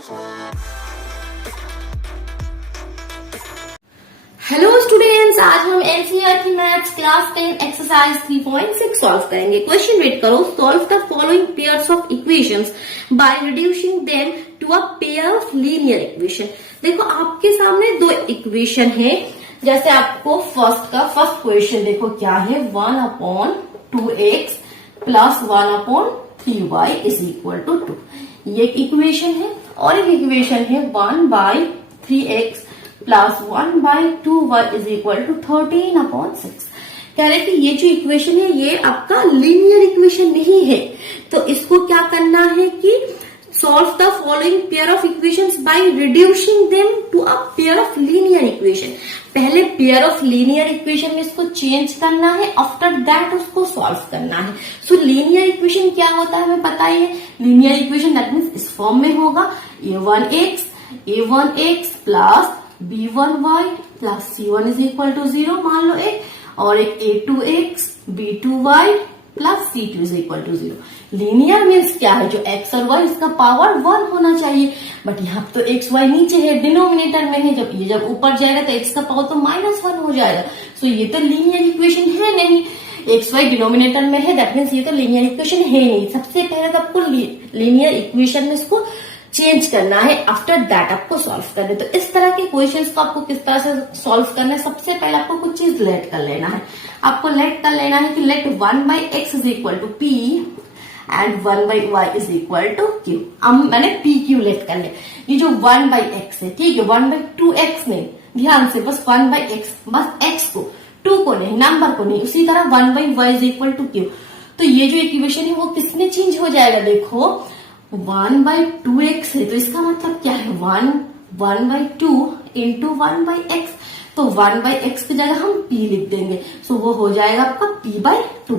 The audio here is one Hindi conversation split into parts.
हेलो स्टूडेंट्स, आज हम NCERT maths class 10 exercise 3.6 solve करेंगे। क्वेश्चन रीड करो। Solve the following pairs of equations by reducing them to a pair of linear equation. देखो आपके सामने दो इक्वेशन है। जैसे आपको फर्स्ट क्वेश्चन देखो क्या है, 1/2x plus 1/3y is equal to 2। ये एक इक्वेशन है और एक इक्वेशन है 1/3x plus 1/2y is equal to 13/6। कह रहे कि ये जो इक्वेशन है ये आपका लीनियर इक्वेशन नहीं है, तो इसको क्या करना है कि solve the following pair of equations by reducing them to a pair of linear equation. पहले पेयर ऑफ लीनियर इक्वेशन में इसको चेंज करना है, आफ्टर दैट उसको सॉल्व करना है। सो लीनियर इक्वेशन क्या होता है हमें पता ही है। लीनियर इक्वेशन दैट मीन्स इस फॉर्म में होगा a1x plus b1y plus c1 is equal to 0 मान लो एक, और एक a2x b2y plus c2 is equal to 0। Linear means क्या है, जो x और y इसका पावर 1 होना चाहिए, बट यहाँ तो x y नीचे है, डिनोमिनेटर में है। जब ऊपर जाएगा तो x का पावर तो -1 हो जाएगा। सो ये तो लीनियर इक्वेशन है नहीं। एक्स वाई डिनोमिनेटर में है, दैट मीन्स ये तो लीनियर इक्वेशन है नहीं। सबसे पहले तो आपको लीनियर इक्वेशन में इसको चेंज करना है, आफ्टर दैट आपको सॉल्व करना है। तो इस तरह के क्वेश्चंस को आपको किस तरह से सॉल्व करना है, सबसे पहले आपको कुछ चीज लेट कर लेना है। आपको लेट कर लेना है कि let 1/x is equal to p and 1/y is equal to q। अब मैंने p q लेट कर लिया। ये जो 1/x है, ठीक है, 1/2x नहीं, ध्यान से बस 1/x, बस x को, 2 को नहीं, नंबर को नहीं। उसी तरह 1/y is equal to q। तो ये जो इक्वेशन है वो किसमें चेंज हो जाएगा, देखो 1/2x है, तो इसका मतलब क्या है 1/2 इंटू 1/x। तो 1/x की जगह हम p लिख देंगे। सो वो हो जाएगा आपका p/2।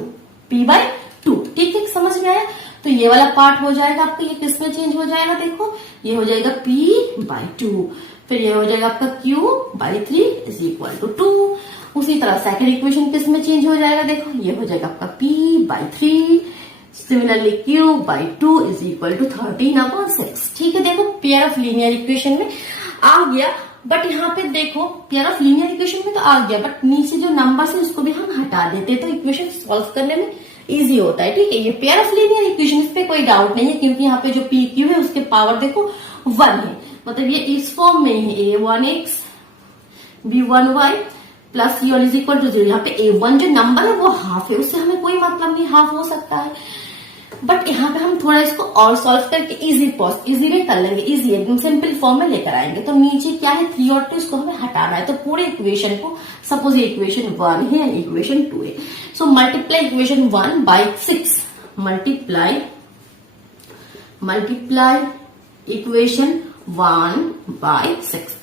ठीक है, समझ में आया। तो ये वाला पार्ट हो जाएगा आपका, ये किसमें चेंज हो जाएगा, देखो ये हो जाएगा p/2। फिर ये हो जाएगा आपका q/3 इज इक्वल टू 2। उसी तरह सेकंड इक्वेशन किसमें चेंज हो जाएगा, देखो ये हो जाएगा आपका p/3। Similarly q/2 is equal to 13/6। ठीक है, देखो पेयर ऑफ लीनियर इक्वेशन में आ गया, बट यहाँ पे देखो पेयर ऑफ लीनियर इक्वेशन में तो आ गया, बट नीचे जो नंबर है उसको भी हम हटा देते तो इक्वेशन सॉल्व करने में इजी होता है। ठीक है, ये पेयर ऑफ लीनियर इक्वेशन, इस पे कोई डाउट नहीं है, क्योंकि यहाँ पे जो पी क्यू है उसके पावर देखो 1 है, मतलब ये इस फॉर्म में ही a1x b1y plus c1 is equal to 0। यहाँ पे a1 जो नंबर है वो हाफ है, उससे हमें कोई मतलब नहीं, हाफ हो सकता है। बट यहाँ पे हम थोड़ा इसको और सॉल्व करके इजी में कर लेंगे, इजी एकदम सिंपल फॉर्म में लेकर आएंगे। तो नीचे क्या है 3 और 2, इसको हमें हटाना है। तो पूरे इक्वेशन को, सपोज ये इक्वेशन 1 है एंड इक्वेशन 2 है, so multiply equation 1/6 multiply equation 1/6।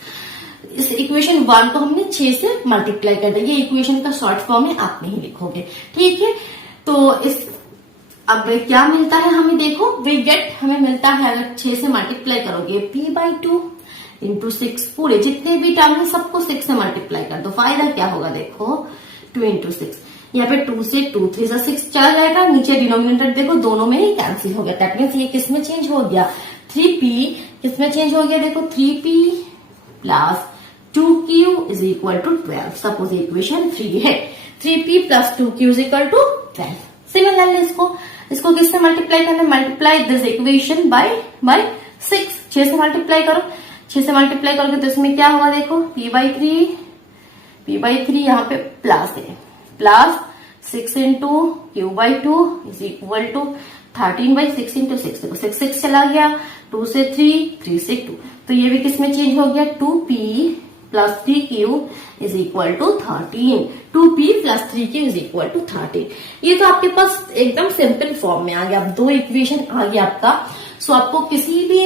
इस इक्वेशन 1 को हमने 6 से मल्टीप्लाई कर दिया। ये इक्वेशन का शॉर्ट फॉर्म है, आप नहीं लिखोगे। ठीक है, तो इस अब क्या मिलता है हमें, देखो हमें मिलता है, अगर 6 से मल्टीप्लाई करोगे p/2 इंटू 6, पूरे जितने भी टर्म है सबको 6 से मल्टीप्लाई कर दो। फायदा क्या होगा, देखो 2 इंटू 6, यहाँ पे 2 से 2 3 से 6 चला जाएगा, नीचे डिनोमिनेटर देखो दोनों में ही कैंसिल हो गया। दैट मीन्स ये किसमें चेंज हो गया, 3p किसमें चेंज हो गया, देखो 3p plus 2q is equal to 12। Suppose equation 3 है, 3p plus 2q is equal to 12। Similarly इसको किससे मल्टीप्लाई करना है, मल्टीप्लाई दिस इक्वेशन बाय 6। 6 से मल्टीप्लाई करो, 6 से मल्टीप्लाई करोगे तो इसमें क्या होगा, देखो p/3 यहाँ पे प्लस है, plus 6 into q/2 is equal to 13/6 into 6। देखो 6 चला गया, 2 से 3 से 2, तो ये भी किसमें चेंज हो गया, 2p plus 3q is equal to 13। 2p plus 3q is equal to 13। ये तो आपके पास एकदम सिंपल फॉर्म में आ गया। अब 2 इक्वेशन आ गया आपका। सो आपको किसी भी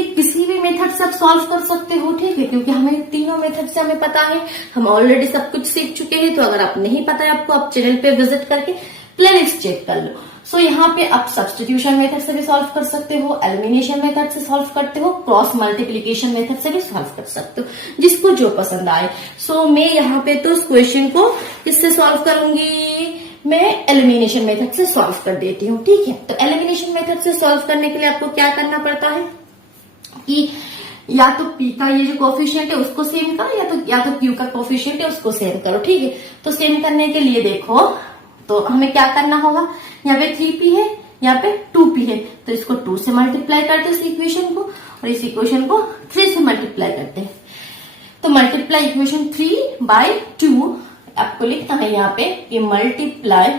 मेथड से आप सॉल्व कर सकते हो। ठीक है, क्योंकि हमें तीनों मेथड से हमें पता है, हम ऑलरेडी सब कुछ सीख चुके हैं। तो अगर आप नहीं पता है आपको, आप चैनल पे विजिट करके प्लेलिस्ट चेक कर लो। सो यहाँ पे आप सब्स्टिट्यूशन मेथड से भी सॉल्व कर सकते हो, एलिमिनेशन मेथड से सॉल्व करते हो, क्रॉस मल्टीप्लीकेशन मेथड से भी सॉल्व कर सकते हो, जिसको जो पसंद आए। सो मैं यहाँ पे तो इस क्वेश्चन को किससे सॉल्व करूंगी, मैं एलिमिनेशन मेथड से सॉल्व कर देती हूँ। ठीक है, तो एलिमिनेशन मेथड से सॉल्व करने के लिए आपको क्या करना पड़ता है कि या तो p का ये जो कोफिशिएंट है उसको सेम करो, या तो q का कोफिशिएंट है उसको सेम करो। ठीक है, तो सेम करने के लिए देखो तो हमें क्या करना होगा, यहाँ पे 3p है, यहाँ पे 2p है, तो इसको 2 से मल्टीप्लाई करते हैं इस इक्वेशन को, और इस इक्वेशन को 3 से मल्टीप्लाई करते हैं। तो मल्टीप्लाई इक्वेशन 3/2 आपको लिखना है यहाँ पे कि multiply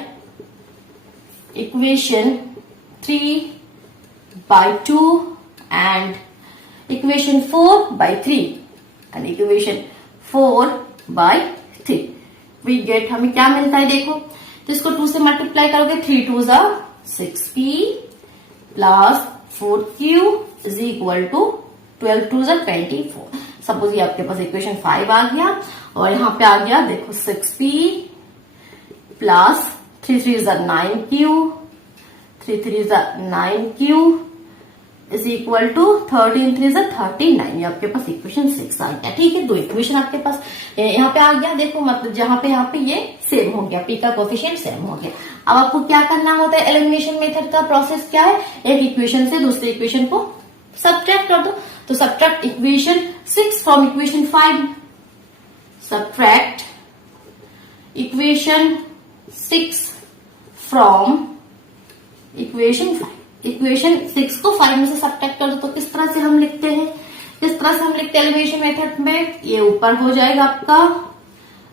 equation 3/2 and equation 4/3 and equation 4/3 we get, हमें क्या मिलता है देखो, तो इसको 2 से मल्टीप्लाई करोगे, 3 2 6p plus 4q is equal to 12 2 24। Suppose ये आपके पास इक्वेशन 5 आ गया, और यहाँ पे आ गया देखो 6p plus 3 3 9q, 3 3 9q is equal to 13 3 39। ये आपके पास इक्वेशन 6 आ गया। ठीक है, दो इक्वेशन आपके पास यहाँ पे आ गया देखो, मतलब जहां पे यहाँ पे ये सेम हो गया, p का कोफिशिएंट सेम हो गया। अब आपको क्या करना होता है, एलिमिनेशन मेथड का प्रोसेस क्या है, एक इक्वेशन से दूसरे इक्वेशन को सब्ट्रैक्ट कर दो। तो subtract equation 6 from equation 5, subtract equation 6 from equation 5। Equation 6 को 5 में से सब्ट्रैक्ट कर दो। तो किस तरह से हम लिखते हैं, किस तरह से हम लिखते हैं एलिमिनेशन मेथड में, ये ऊपर हो जाएगा आपका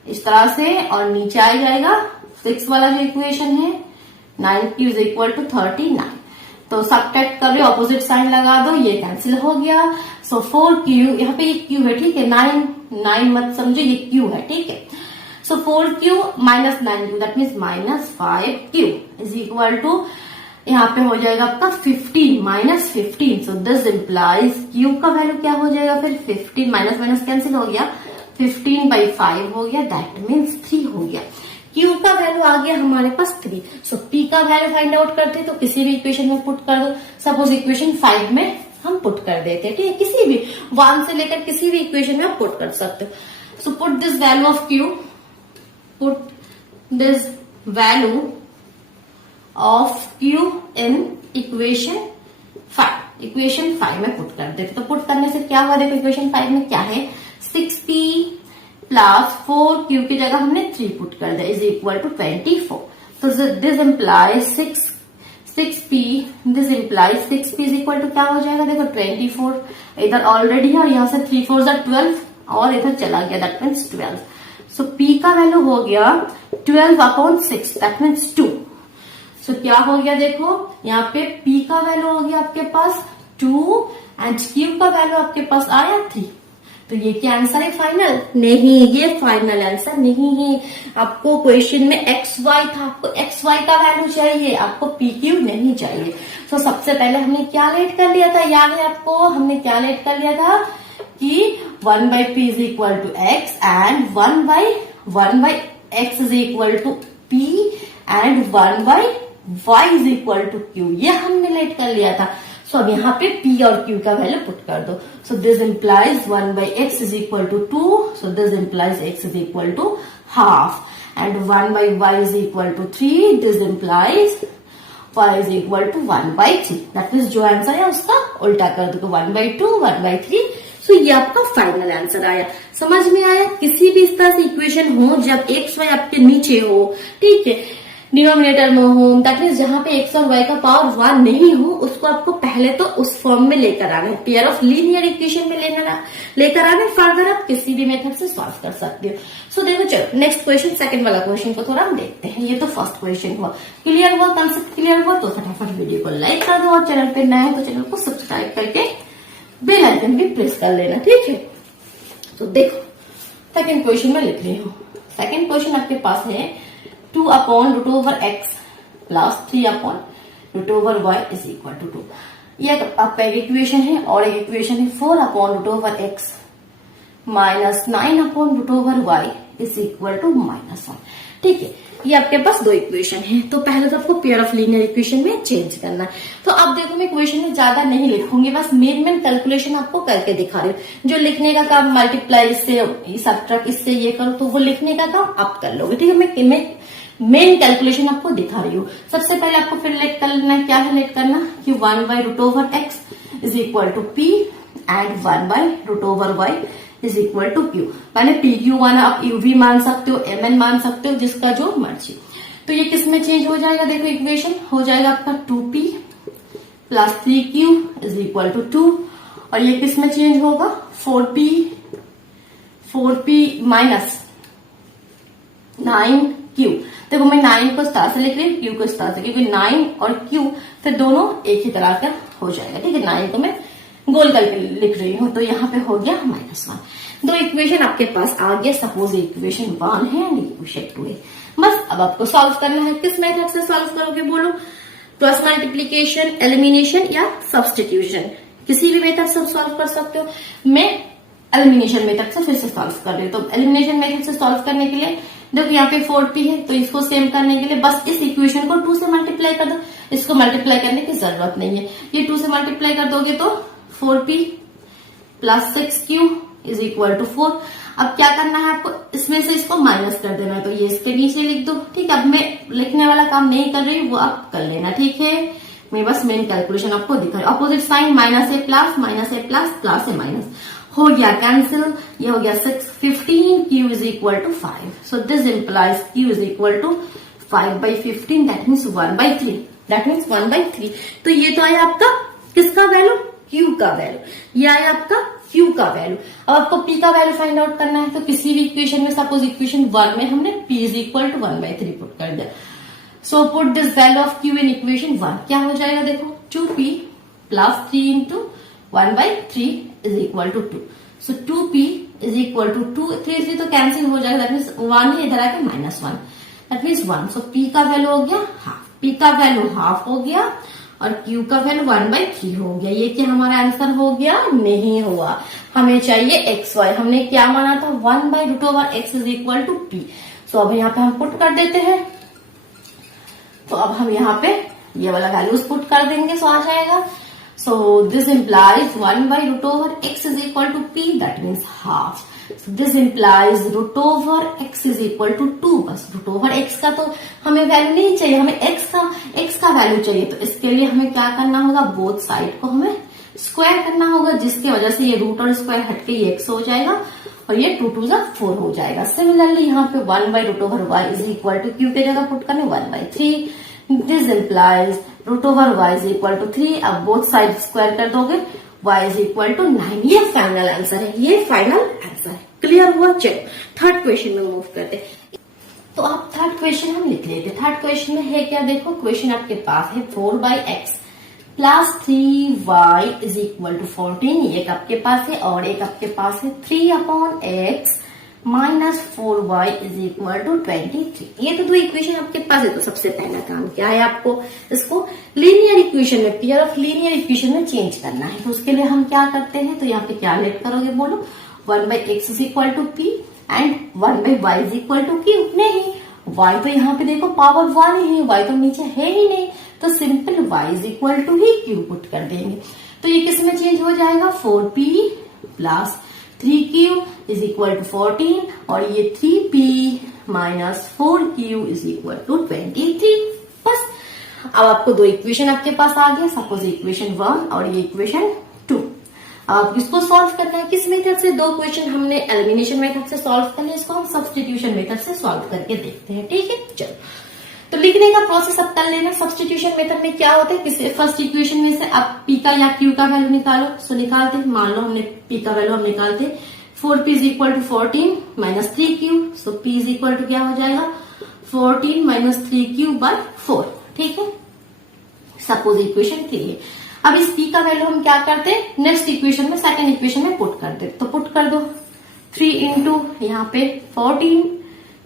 इस तरह से, और नीचे आ जाएगा 6 वाला जो इक्वेशन है 9q इज इक्वल टू 39। तो सब्ट्रैक्ट कर रहे हो, ऑपोजिट साइन लगा दो, ये कैंसिल हो गया। सो 4q, यहाँ पे ये q है, ठीक है, 9 मत समझो, ये q है, ठीक है। So 4q minus 9q that means minus 5q is equal to, यहाँ पे हो जाएगा आपका 15 minus 15। So this implies q का वैल्यू क्या हो जाएगा फिर, 15 माइनस माइनस कैंसिल हो गया, 15/5 हो गया, दैट मीन्स 3 हो गया। q का वैल्यू आ गया हमारे पास 3। सो p का वैल्यू फाइंड आउट करते तो किसी भी इक्वेशन में पुट कर दो। सपोज इक्वेशन 5 में हम पुट कर देते, ठीक है, किसी भी 1 से लेकर किसी भी इक्वेशन में आप पुट कर सकते हो। सो put this value of q, put this value of q in equation 5। Equation 5 में पुट कर देते, तो पुट करने से क्या हुआ देखो, इक्वेशन 5 में क्या है, 6p प्लस 4q की जगह हमने 3 पुट कर दिया इज इक्वल टू 24। तो this implies 6p, this implies 6p is equal to क्या हो जाएगा देखो 24, इधर ऑलरेडी है, और यहाँ से 3 4 12 और इधर चला गया, दैट मीन्स 12। सो p का वैल्यू हो गया 12/6 दैट मीन्स 2। सो क्या हो गया देखो, यहाँ पे p का वैल्यू हो गया आपके पास 2 एंड q का वैल्यू आपके पास आया 3। तो ये क्या आंसर है फाइनल? नहीं, ये फाइनल आंसर नहीं है। आपको क्वेश्चन में XY था, आपको XY का वैल्यू चाहिए, आपको PQ नहीं चाहिए। तो सबसे पहले हमने क्या लेट कर लिया था, याद है आपको, हमने क्या लेट कर लिया था कि 1/p is equal to x and 1/x is equal to p and 1/y is equal to q, ये हमने लेट कर लिया था। सो अब यहाँ पे p और q का वैल्यू पुट कर दो। So this implies 1/x is equal to 2, so this implies x is equal to half and 1/y is equal to 3, this implies y is equal to 1/3। That means जो आंसर है उसका उल्टा कर दो, 1/2 1/3। सो ये आपका फाइनल आंसर आया। समझ में आया? किसी भी इस तरह से इक्वेशन हो जब x y आपके नीचे हो, ठीक है, डिनोमिनेटर में हो, दैट मीन्स जहां पे x और y का पावर 1 नहीं हो, उसको आपको पहले तो उस फॉर्म में लेकर आना है, पेयर ऑफ लीनियर इक्वेशन में लेकर आना। फर्दर आप किसी भी मेथड से सॉल्व कर सकते हो। सो देखो चलो नेक्स्ट क्वेश्चन, सेकंड वाला क्वेश्चन को थोड़ा हम देखते हैं। ये तो फर्स्ट क्वेश्चन हुआ, क्लियर हुआ, कंसेप्ट क्लियर हुआ, तो फटाफट वीडियो को लाइक कर दो और चैनल पे नए हैं तो चैनल को सब्सक्राइब करके बेल आइकन भी प्रेस कर लेना, ठीक है। तो देखो सेकंड क्वेश्चन में लिख रही हूँ। सेकंड क्वेश्चन आपके पास है 2/√x plus 3/√y is equal to 2। ये आपका एक इक्वेशन है, और एक इक्वेशन है 4/√x minus 9/√y is equal to -1, ठीक है। ये आपके पास दो इक्वेशन है, तो पहले तो आपको पेयर ऑफ लीनियर इक्वेशन में चेंज करना है। तो अब देखो मैं इक्वेशन में ज्यादा नहीं लिखूंगी, बस मेन कैलकुलेशन आपको करके दिखा रही हूँ। जो लिखने का काम मल्टीप्लाई इससे सब्ट्रैक्ट इससे ये करो, तो वो लिखने का काम आप कर लोगे, ठीक है। मैं मेन कैलकुलेशन आपको दिखा रही हूँ। सबसे पहले आपको फिर लेट कर लेना है, क्या है लेट करना कि 1/√x is equal to p and 1/√y is equal to q. मैंने पी क्यू माना, आप यू भी मान सकते हो, एम एन मान सकते हो, जिसका जो मर्जी। तो ये किस में चेंज हो जाएगा, देखो इक्वेशन हो जाएगा आपका 2p plus 3q is equal to 2, और ये किस में चेंज होगा 4p माइनस 9q। देखो मैं 9 को स्टार से लिख रही हूँ, q को स्टार से, क्योंकि 9 और q फिर दोनों एक ही तरह का हो जाएगा। ठीक है, 9 को मैं गोल करके लिख रही हूँ, तो यहाँ पे हो गया -1। दो इक्वेशन आपके पास आ गया। सपोज इक्वेशन 1 है एंड इक्वेशन 2 है। बस अब आपको सॉल्व करना है। किस मेथड से सॉल्व करोगे बोलो, क्रॉस मल्टीप्लीकेशन, एलिमिनेशन या सब्सटीट्यूशन, किसी भी मेथड से सॉल्व कर सकते हो। मैं एलिमिनेशन मेथड से फिर से सॉल्व कर रही हूँ। तो एलिमिनेशन मेथड से सॉल्व करने के लिए देखो यहाँ पे 4p है, तो इसको सेम करने के लिए बस इस इक्वेशन को 2 से मल्टीप्लाई कर दो। इसको मल्टीप्लाई करने की जरूरत नहीं है, ये 2 से मल्टीप्लाई कर दोगे तो 4p plus 6q is equal to 4। अब क्या करना है आपको, इसमें से इसको माइनस कर देना है, तो ये इसके नीचे लिख दो। ठीक है, अब मैं लिखने वाला काम नहीं कर रही हूँ, वो आप कर लेना। ठीक है, मैं बस मेन कैलकुलेशन आपको दिखा रही हूँ। Opposite sign minus a plus, minus a plus, plus a minus, हो गया कैंसिल, ये हो गया 6, 15q is equal to 5। So this implies q is equal to 5/15, that means 1/3, that means 1/3। तो ये तो आया आपका किसका वैल्यू, q का वैल्यू, ये आया आपका q का वैल्यू। अब आपको p का वैल्यू फाइंड आउट करना है, तो किसी भी इक्वेशन में, सपोज इक्वेशन 1 में हमने p is equal to 1/3 put कर दिया। So put this value of q in equation 1, क्या हो जाएगा देखो 2p plus 3 into 1/3 is equal to 2। So 2p is equal to 2, 3 तो कैंसिल हो जाएगा, दैट मीन्स 1 है, इधर आएगा -1, दैट मीन्स 1। सो p का वैल्यू हो गया हाफ, p का वैल्यू हाफ हो गया और q का वैल्यू 1/3 हो गया। ये क्या हमारा आंसर हो गया, नहीं हुआ, हमें चाहिए xy। हमने क्या माना था 1/√x is equal to p। So अब यहाँ पे हम पुट कर देते हैं, तो अब हम यहाँ पे ये वाला वैल्यूज पुट कर देंगे, सो आ जाएगा। So this implies 1/√x is equal to p, that means half. This implies √x is equal to 2। बस √x का तो हमें वैल्यू नहीं चाहिए, हमें x का वैल्यू चाहिए। तो इसके लिए हमें क्या करना होगा, बोथ साइड को हमें स्क्वायर करना होगा, जिसकी वजह से ये रूट और स्क्वायर हटके ये x हो जाएगा और ये 2 2 4 हो जाएगा। सिमिलरली यहाँ पे 1/√y is equal to q के जगह पुट करने 1/3। This implies √y is equal to 3। अब बोथ साइड स्क्वायर कर दोगे, y इज इक्वल टू 9। ये फाइनल आंसर है, ये फाइनल आंसर है। क्लियर हुआ? चलो थर्ड क्वेश्चन में मूव करते। तो आप थर्ड क्वेश्चन हम लिख लेते। थर्ड क्वेश्चन में है क्या, देखो क्वेश्चन आपके पास है 4/x plus 3y is equal to 14। एक आपके पास है और एक आपके पास है 3/x minus 4y is equal to 23। ये तो दो इक्वेशन आपके पास है। तो सबसे पहला काम क्या है, आपको इसको लीनियर इक्वेशन में, पेयर ऑफ लीनियर इक्वेशन में चेंज करना है। तो उसके लिए हम क्या करते हैं, तो यहाँ पे क्या लेट करोगे बोलो, 1/x is equal to p and 1/y is equal to q। नहीं, y तो यहाँ पे देखो पावर 1 ही, y तो नीचे है ही नहीं, तो simple y is equal to ही q पुट कर देंगे। तो ये किस में चेंज हो जाएगा, 4p plus 3q is equal to 14 और ये 3p minus 4q is equal to 23। बस अब आपको दो इक्वेशन आपके पास आ गया, सपोज इक्वेशन 1 और ये इक्वेशन 2। अब इसको सॉल्व करना है किस मेथड से, दो क्वेश्चन हमने एलिमिनेशन मेथड से सॉल्व करने, इसको हम सब्स्टिट्यूशन मेथड से सॉल्व करके देखते हैं। ठीक है, चलो तो लिखने का प्रोसेस अब कर लेना। सब्स्टिट्यूशन मेथड में क्या होता है, किसी फर्स्ट इक्वेशन में से आप p का या q का वैल्यू निकालो। सो निकालते, मान लो हमने p का वैल्यू हम निकालते 4p is equal to 14 minus 3q। So p is equal to क्या हो जाएगा, 14 माइनस 3q/4। ठीक है, सपोज इक्वेशन 3 है। अब इस p का वैल्यू हम क्या करते हैं, नेक्स्ट इक्वेशन में, सेकेंड इक्वेशन में पुट कर दे। तो पुट कर दो 3 इंटू यहाँ पे 14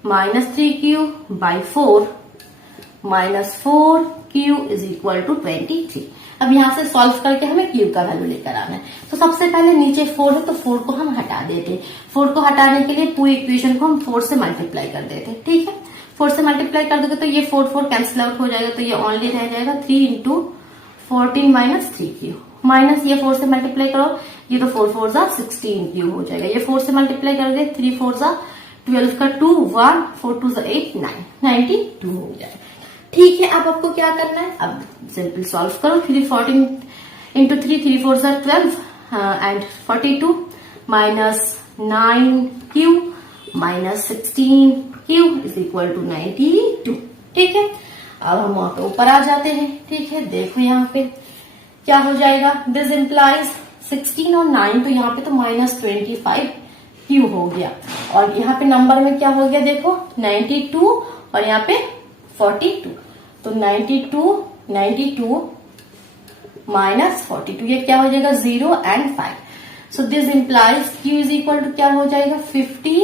minus 3q/4 minus 4q is equal to 23। अब यहाँ से सॉल्व करके हमें q का वैल्यू लेकर आना है। तो सबसे पहले नीचे 4 है तो 4 को हम हटा देते। 4 को हटाने के लिए पूरी इक्वेशन को हम 4 से मल्टीप्लाई कर देते। ठीक है, 4 से मल्टीप्लाई कर दोगे तो ये 4 4 कैंसिल आउट हो जाएगा, तो ये ओनली रह जाएगा 3 इंटू 14 माइनस 3q माइनस ये 4 से मल्टीप्लाई करो, ये तो 4 4 जा 16q हो जाएगा। ये 4 से मल्टीप्लाई कर दे, 3 4 जा 12 का 2 1 4 2 जा 8 9 92 हो जाएगा। ठीक है, अब आपको क्या करना है, अब सिंपल सॉल्व करो। 3 14 इंटू 3 3 4 जा 12 and 42 minus 9q minus 16q is equal to 92। ठीक है, अब हम वहां पे ऊपर आ जाते हैं। ठीक है, देखो यहाँ पे क्या हो जाएगा, दिस इम्प्लाइज 16 और 9, तो यहाँ पे तो माइनस 25q हो गया, और यहाँ पे नंबर में क्या हो गया देखो 92 और यहाँ पे 42, तो 92 माइनस 42, ये क्या हो जाएगा 0 and 5। So this implies q is equal to क्या हो जाएगा 50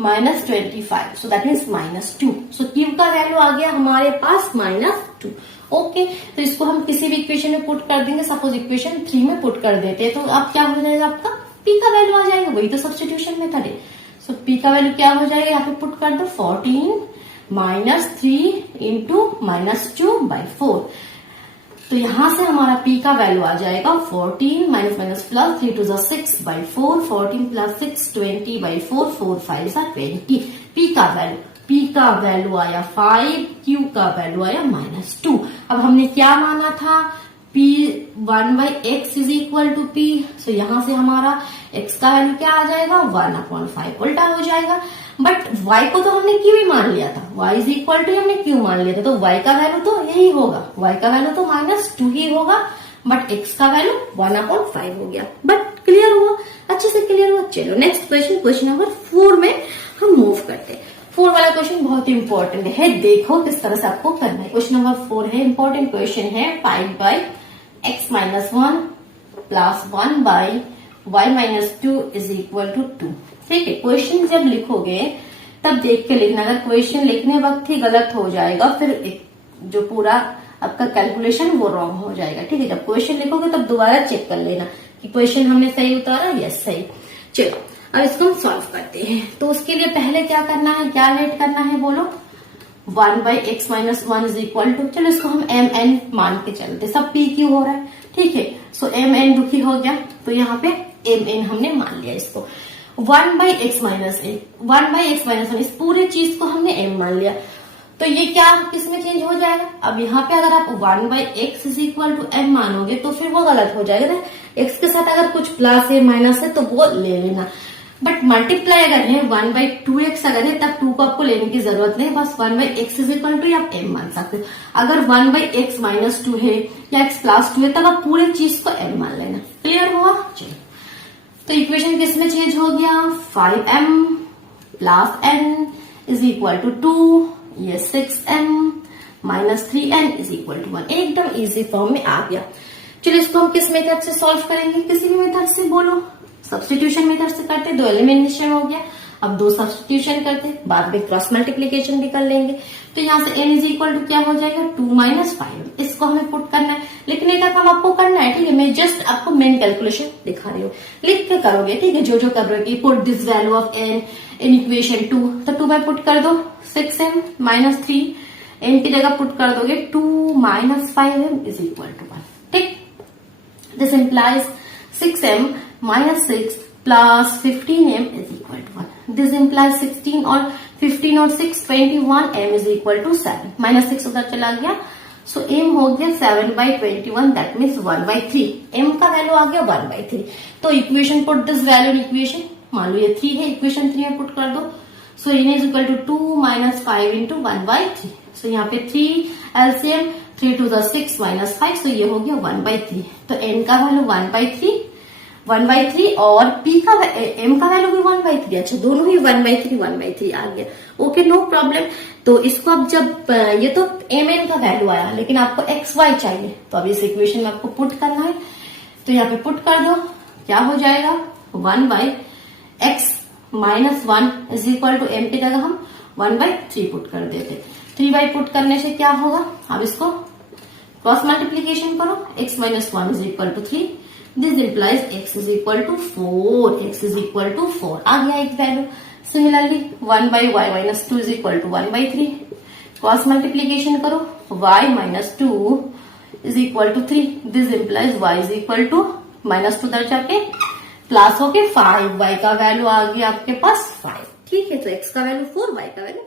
माइनस 25, सो दैट मीन्स -2। सो q का वैल्यू आ गया हमारे पास -2। ओके, तो इसको हम किसी भी इक्वेशन में पुट कर देंगे, सपोज इक्वेशन 3 में पुट कर देते हैं, तो अब क्या हो जाएगा आपका p का वैल्यू आ जाएगा, वही तो सब्स्टिट्यूशन मेथड है। सो p का वैल्यू क्या हो जाएगा, यहाँ पे पुट कर दो 14 माइनस 3 इंटू -2/4, तो यहां से हमारा p का वैल्यू आ जाएगा 14 minus minus plus 3 two 6/4, 14 plus 6 20/4, 4 5 20। p का वैल्यू आया 5, q का वैल्यू आया -2। अब हमने क्या माना था, p 1/x is equal to p, so यहां से हमारा x का वैल्यू क्या आ जाएगा 1/5 उल्टा हो जाएगा, बट y को तो हमने q ही मान लिया था, y इज इक्वल टू हमने q मान लिया था, तो y का वैल्यू तो यही होगा, y का वैल्यू तो -2 ही होगा, बट x का वैल्यू 1/5 हो गया। बट क्लियर हुआ, अच्छे से क्लियर हुआ। चलो नेक्स्ट क्वेश्चन, क्वेश्चन नंबर 4 में हम मूव करते हैं। 4 वाला क्वेश्चन बहुत इंपॉर्टेंट है, देखो किस तरह से आपको करना है। क्वेश्चन नंबर 4 है, इंपॉर्टेंट क्वेश्चन है, 5/x - 1 plus 1/y - 2 is equal to 2। ठीक है, क्वेश्चन जब लिखोगे तब देख के लिखना, अगर क्वेश्चन लिखने वक्त ही गलत हो जाएगा फिर जो पूरा आपका कैलकुलेशन वो रॉन्ग हो जाएगा। ठीक है, जब क्वेश्चन लिखोगे तब दोबारा चेक कर लेना कि क्वेश्चन हमने सही उतारा, यस सही। चलो अब इसको हम सॉल्व करते हैं, तो उसके लिए पहले क्या करना है, क्या लेट करना है बोलो, 1/x - 1 इज इक्वल टू, चलो इसको हम mn मान के चलते, सब p q हो रहा है। ठीक है, सो mn दुखी हो गया, तो यहाँ पे mn हमने मान लिया इसको। 1/x - 1 इस पूरे चीज को हमने m मान लिया, तो ये क्या किसमें चेंज हो जाएगा, अब यहाँ पे अगर आप 1/x is equal to m मानोगे तो फिर वो गलत हो जाएगा ना, x के साथ अगर कुछ प्लस है माइनस है तो वो ले लेना, बट मल्टीप्लाई अगर है 1/2x अगर है तब 2 को आपको लेने की जरूरत नहीं, बस 1/x इज इक्वल टू आप m मान सकते हो। अगर 1/x - 2 है या x + 2 है तब आप पूरे चीज को m मान लेना। क्लियर हुआ, चलो तो इक्वेशन किसमें चेंज हो गया, 5m plus n is equal to 2, ये 6m minus 3n is equal to 1, एकदम इजी फॉर्म में आ गया। चलो इसको हम किस मेथड से सॉल्व करेंगे, किसी भी मेथड से बोलो, सब्स्टिट्यूशन मेथड से करते, 2 एलिमिनेशन हो गया, अब 2 सब्स्टिट्यूशन करते, बाद में क्रॉस मल्टीप्लीकेशन भी कर लेंगे, तो यहाँ से n इज इक्वल टू क्या हो जाएगा 2 - 5, इसको हमें पुट करना है, लिखने का काम आपको करना है। ठीक है, मैं जस्ट आपको मेन कैलकुलेशन दिखा रही हूँ, लिख के करोगे। ठीक है, जो जो कर रहे हो, put this value of n in equation 2, तो 2 बाय पुट कर दो 6m - 3, n की जगह पुट कर दोगे 2 - 5m इज इक्वल टू 1। ठीक, this implies 6m - 6 plus 15m is equal to 1, this implies 16 और 15 और 6 21m इज इक्वल टू 7, -6 उधर चला गया, सो m हो गया 7/21, दैट मीन्स 1/3, m का वैल्यू आ गया 1/3। तो equation put this value in equation, मान लो ये 3 है, इक्वेशन 3 में पुट कर दो, so n is equal to 2 - 5 into 1/3, so यहाँ पे 3 एलसीएम 3 टू 6 - 5, सो ये हो गया 1/3, तो n का वैल्यू 1/3 और p का m का वैल्यू भी 1/3, अच्छा दोनों ही 1/3 आ गया। Okay, no problem. तो इसको अब जब ये तो mn का वैल्यू आया, लेकिन आपको xy चाहिए, तो अब इस इक्वेशन में आपको पुट करना है, तो यहाँ पे पुट कर दो, क्या हो जाएगा 1/x - 1 is equal to m की जगह हम 1/3 पुट कर देते, 3 पुट करने से क्या होगा, अब इसको क्रॉस मल्टीप्लीकेशन करो, x - 1 is equal to 3, this implies x is equal to 4, x is equal to 4 आ गया एक वैल्यू। Similarly 1/y - 2 is equal to 1/3, cross multiplication करो, y - 2 is equal to 3, this implies y is equal to -2 उधर जाके प्लस होके 5, y का वैल्यू आ गया आपके पास 5। ठीक है, तो x का वैल्यू 4, y का वैल्यू